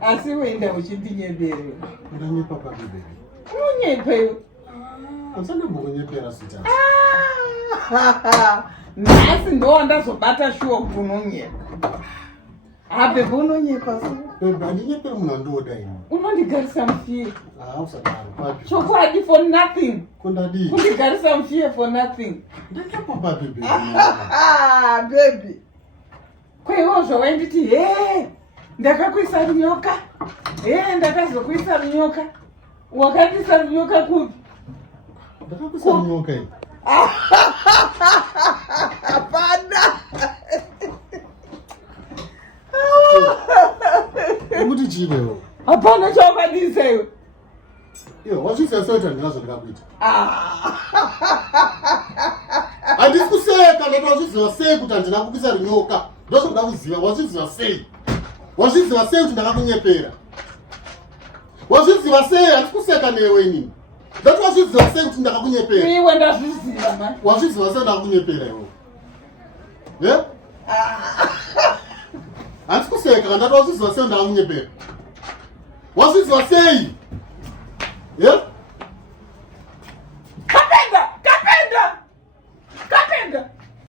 Asi wenda Wakandinyepera. Wakandinyepera baby. Unyepera. Asana Wakandinyepera sita. Nasi ndo ndazobata shuwa kunonyepa. Baby unonyepa. Baby Wakandinyepera munandoda ino. Unondigarisa mufire. Usadaro. Chokwadi for nothing. Kundadi. Kundigarisa mufire for nothing. Ndakapapa baby. Baby. Kwaiwozvo wainditi ndakakuisa runyoka. Ndakazokuisa runyoka. Wakandisa runyoka kupi? Ndakakuisa runyoka iyi. Hapana. Kuti chivewo. Hapana chawakandisa iwe. Iyo wachisa soita ndinazo ndikakuita. Handisi kuseka ndakazviziva sei kuti handina kukuisa runyoka. Ndozvoda kuziva wazviziva sei? Wazviziva sei kuti ndakakunyepera? Wazviziva sei? Handisi kuseka newe inini. Ndati wazviziva sei kuti ndakakunyepera? Iwe ndazviziva man. Wazviziva sei ndakakunyepera iwe? Yeah? Handisi kuseka ndati wazviziva sei ndakakunyepera? Wazviziva sei? Yeah?